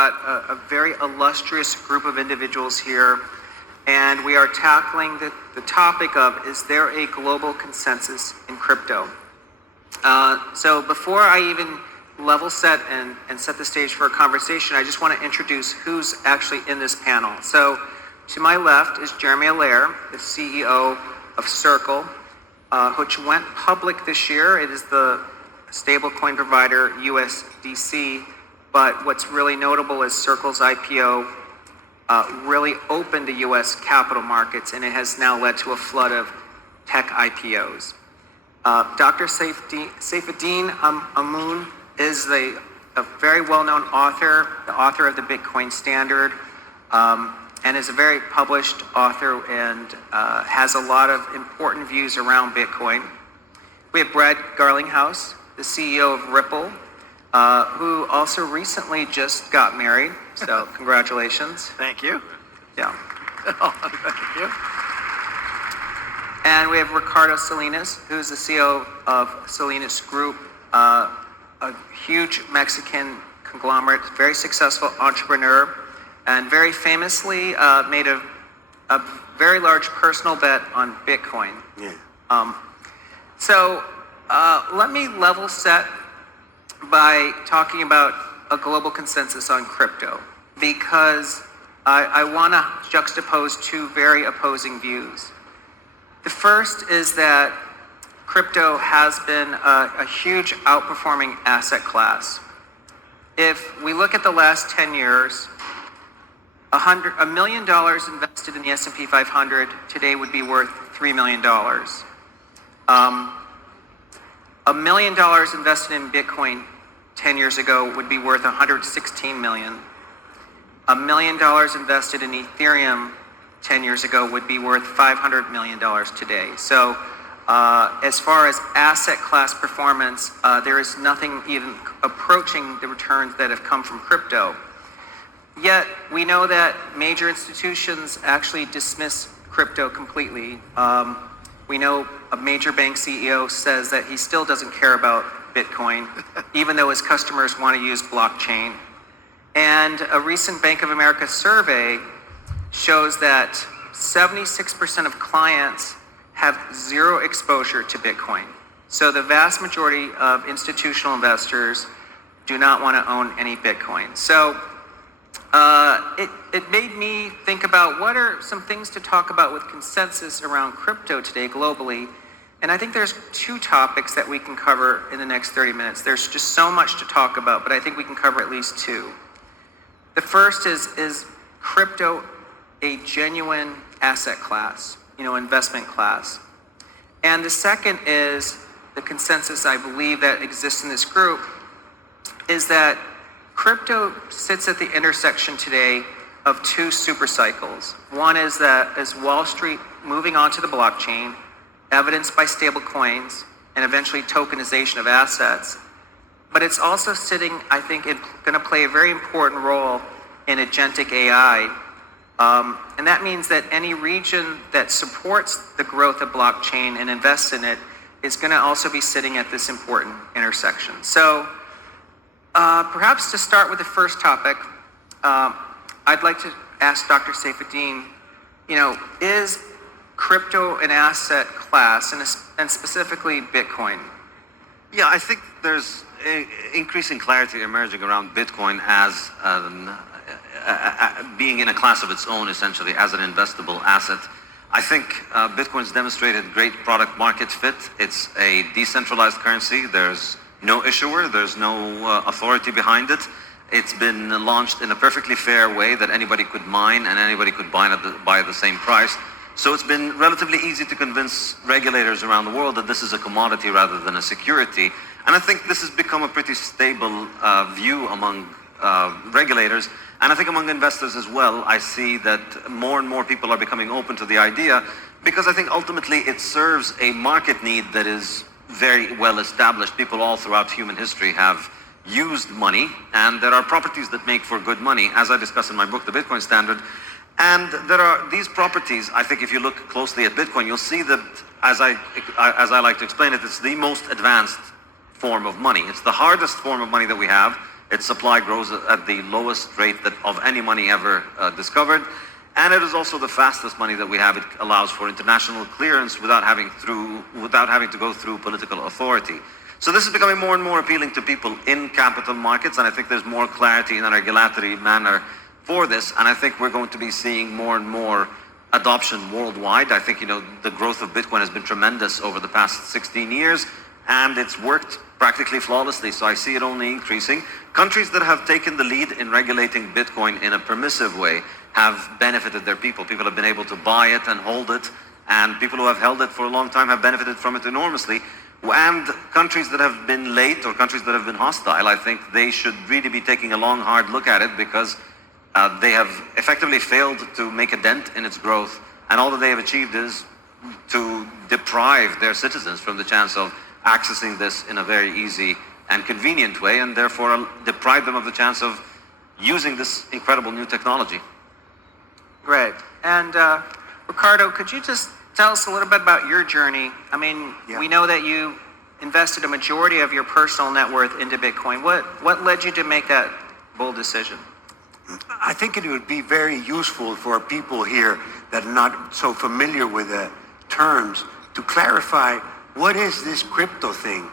got a very illustrious group of individuals here, and we are tackling the topic of, is there a global consensus in crypto? So before I even level set and set the stage for a conversation, I just want to introduce who's actually in this panel. So to my left is Jeremy Allaire, the CEO of Circle, which went public this year. It is the stablecoin provider USDC, but what's really notable is Circle's IPO really opened the US capital markets, and it has now led to a flood of tech IPOs. Dr. Saifedean Ammon is a very well-known author, the author of the Bitcoin Standard, and is a very published author and has a lot of important views around Bitcoin. We have Brad Garlinghouse, the CEO of Ripple, who also recently just got married, so congratulations. Thank you. Yeah. Thank you. And we have Ricardo Salinas, who's the CEO of Salinas Group, a huge Mexican conglomerate, very successful entrepreneur, and very famously made a very large personal bet on Bitcoin. Yeah. So let me level set by talking about a global consensus on crypto, because I want to juxtapose two very opposing views. The first is that crypto has been a huge outperforming asset class. If we look at the last 10 years, $1 million invested in the S&P 500 today would be worth $3 million. $1 million invested in Bitcoin 10 years ago would be worth 116 million. $1 million invested in Ethereum 10 years ago would be worth $500 million today. So as far as asset class performance, there is nothing even approaching the returns that have come from crypto. Yet we know that major institutions actually dismiss crypto completely. We know a major bank CEO says that he still doesn't care about Bitcoin, even though his customers want to use blockchain. And a recent Bank of America survey shows that 76% of clients have zero exposure to Bitcoin. So the vast majority of institutional investors do not want to own any Bitcoin. So it made me think about what are some things to talk about with consensus around crypto today globally. And I think there's two topics that we can cover in the next 30 minutes. There's just so much to talk about, but I think we can cover at least two. The first is crypto a genuine asset class, investment class? And the second is the consensus I believe that exists in this group is that crypto sits at the intersection today of two super cycles. One is Wall Street moving onto the blockchain, evidenced by stable coins and eventually tokenization of assets. But it's also sitting, I think, going to play a very important role in agentic AI. And that means that any region that supports the growth of blockchain and invests in it is going to also be sitting at this important intersection. So perhaps to start with the first topic, I'd like to ask Dr. Saifedean, is crypto an asset class, and specifically Bitcoin? Yeah, I think there's increasing clarity emerging around Bitcoin as being in a class of its own, essentially, as an investable asset. I think Bitcoin's demonstrated great product market fit. It's a decentralized currency. There's no issuer. There's no authority behind it. It's been launched in a perfectly fair way that anybody could mine and anybody could buy at the same price. So it's been relatively easy to convince regulators around the world that this is a commodity rather than a security. And I think this has become a pretty stable view among regulators, and I think among investors as well. I see that more and more people are becoming open to the idea because I think ultimately it serves a market need that is very well established. People all throughout human history have used money, and there are properties that make for good money, as I discuss in my book, The Bitcoin Standard. And there are these properties. I think if you look closely at Bitcoin, you'll see that, as I like to explain it, it's the most advanced form of money. It's the hardest form of money that we have, Its supply grows at the lowest rate of any money ever discovered. And it is also the fastest money that we have. It allows for international clearance without having to go through political authority. So this is becoming more and more appealing to people in capital markets, and I think there's more clarity in a regulatory manner for this, and I think we're going to be seeing more and more adoption worldwide. I think, the growth of Bitcoin has been tremendous over the past 16 years, and it's worked practically flawlessly, so I see it only increasing. Countries that have taken the lead in regulating Bitcoin in a permissive way have benefited their people. People have been able to buy it and hold it, and people who have held it for a long time have benefited from it enormously. And countries that have been late or countries that have been hostile, I think they should really be taking a long, hard look at it, because they have effectively failed to make a dent in its growth, and all that they have achieved is to deprive their citizens from the chance of accessing this in a very easy and convenient way, and therefore deprive them of the chance of using this incredible new technology. Great. And Ricardo, could you just tell us a little bit about your journey? I mean, we know that you invested a majority of your personal net worth into Bitcoin. What led you to make that bold decision? I think it would be very useful for people here that are not so familiar with the terms to clarify what is this crypto thing.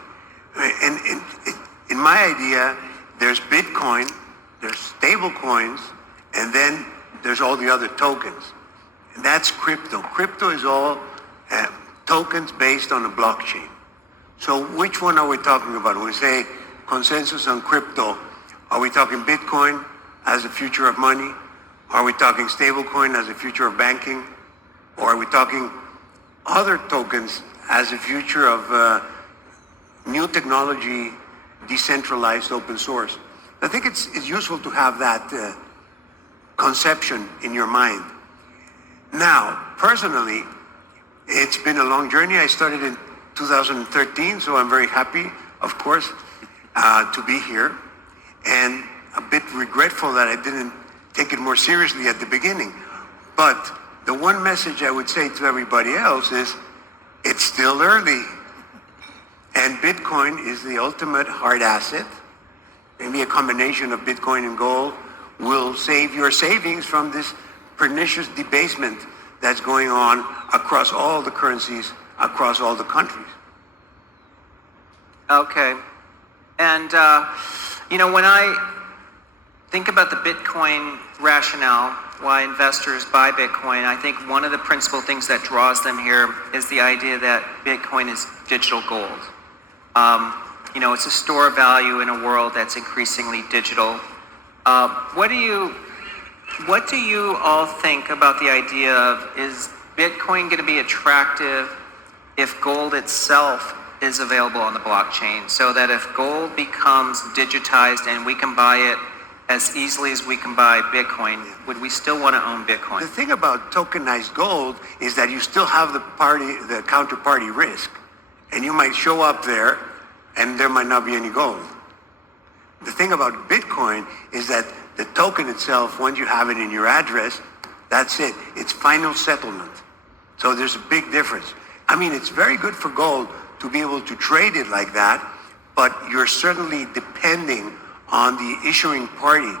In my idea, there's Bitcoin, there's stable coins, and then there's all the other tokens. And that's crypto. Crypto is all tokens based on a blockchain. So which one are we talking about? When we say consensus on crypto, are we talking Bitcoin as the future of money? Are we talking stablecoin as the future of banking? Or are we talking other tokens as the future of new technology, decentralized open source? I think it's useful to have that conception in your mind. Now, personally, it's been a long journey. I started in 2013, so I'm very happy, of course, to be here, and a bit regretful that I didn't take it more seriously at the beginning. But the one message I would say to everybody else is, it's still early, and Bitcoin is the ultimate hard asset. Maybe a combination of Bitcoin and gold will save your savings from this pernicious debasement that's going on across all the currencies, across all the countries. Okay. And, when I think about the Bitcoin rationale, why investors buy Bitcoin, I think one of the principal things that draws them here is the idea that Bitcoin is digital gold. It's a store of value in a world that's increasingly digital. What do you all think about the idea of, is Bitcoin going to be attractive if gold itself is available on the blockchain? So that if gold becomes digitized and we can buy it as easily as we can buy Bitcoin, would we still want to own Bitcoin? The thing about tokenized gold is that you still have the counterparty risk. And you might show up there and there might not be any gold. The thing about Bitcoin is that the token itself, once you have it in your address, that's it. It's final settlement. So there's a big difference. I mean, it's very good for gold to be able to trade it like that, but you're certainly depending on the issuing party,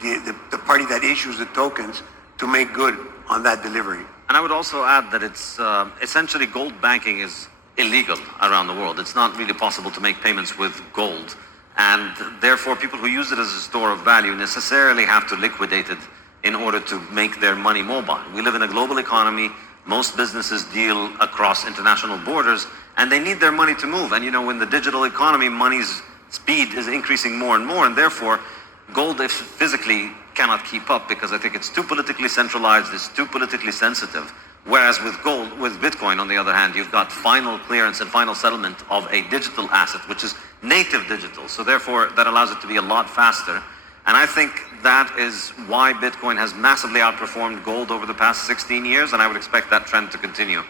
the party that issues the tokens, to make good on that delivery. And I would also add that it's essentially gold banking is illegal around the world. It's not really possible to make payments with gold. And therefore, people who use it as a store of value necessarily have to liquidate it in order to make their money mobile. We live in a global economy. Most businesses deal across international borders, and they need their money to move. And in the digital economy, money's speed is increasing more and more, and therefore, gold physically cannot keep up, because I think it's too politically centralized, it's too politically sensitive. Whereas with Bitcoin, on the other hand, you've got final clearance and final settlement of a digital asset, which is native digital. So therefore, that allows it to be a lot faster. And I think that is why Bitcoin has massively outperformed gold over the past 16 years, and I would expect that trend to continue.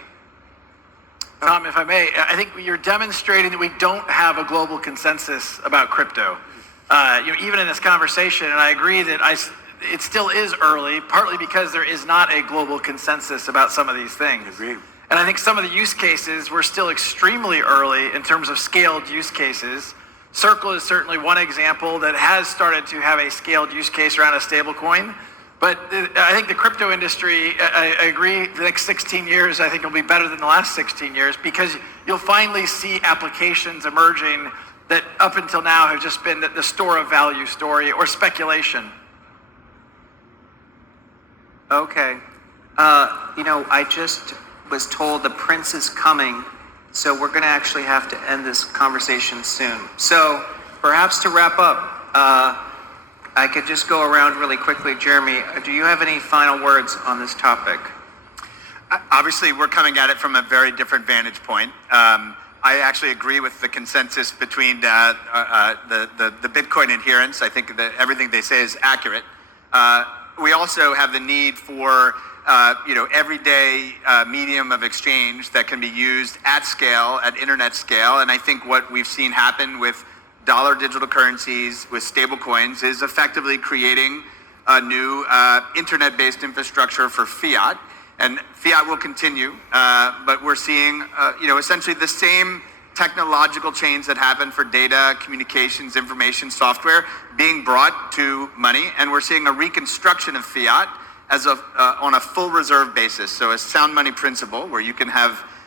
Tom, if I may, I think you're demonstrating that we don't have a global consensus about crypto. Even in this conversation, and I agree that it still is early, partly because there is not a global consensus about some of these things. Agreed. And I think some of the use cases, we're still extremely early in terms of scaled use cases. Circle is certainly one example that has started to have a scaled use case around a stablecoin. But I think the crypto industry, I agree, the next 16 years, I think will be better than the last 16 years because you'll finally see applications emerging that up until now have just been the store of value story or speculation. Okay. I just was told the prince is coming, so we're going to actually have to end this conversation soon. So perhaps to wrap up, I could just go around really quickly. Jeremy, do you have any final words on this topic? Obviously, we're coming at it from a very different vantage point. I actually agree with the consensus between the Bitcoin adherents. I think that everything they say is accurate. We also have the need for everyday medium of exchange that can be used at scale, at internet scale. And I think what we've seen happen with dollar digital currencies, with stable coins, is effectively creating a new internet-based infrastructure for fiat. And fiat will continue, but we're seeing, essentially the same technological change that happened for data, communications, information, software being brought to money. And we're seeing a reconstruction of fiat as on a full reserve basis. So a sound money principle where you can have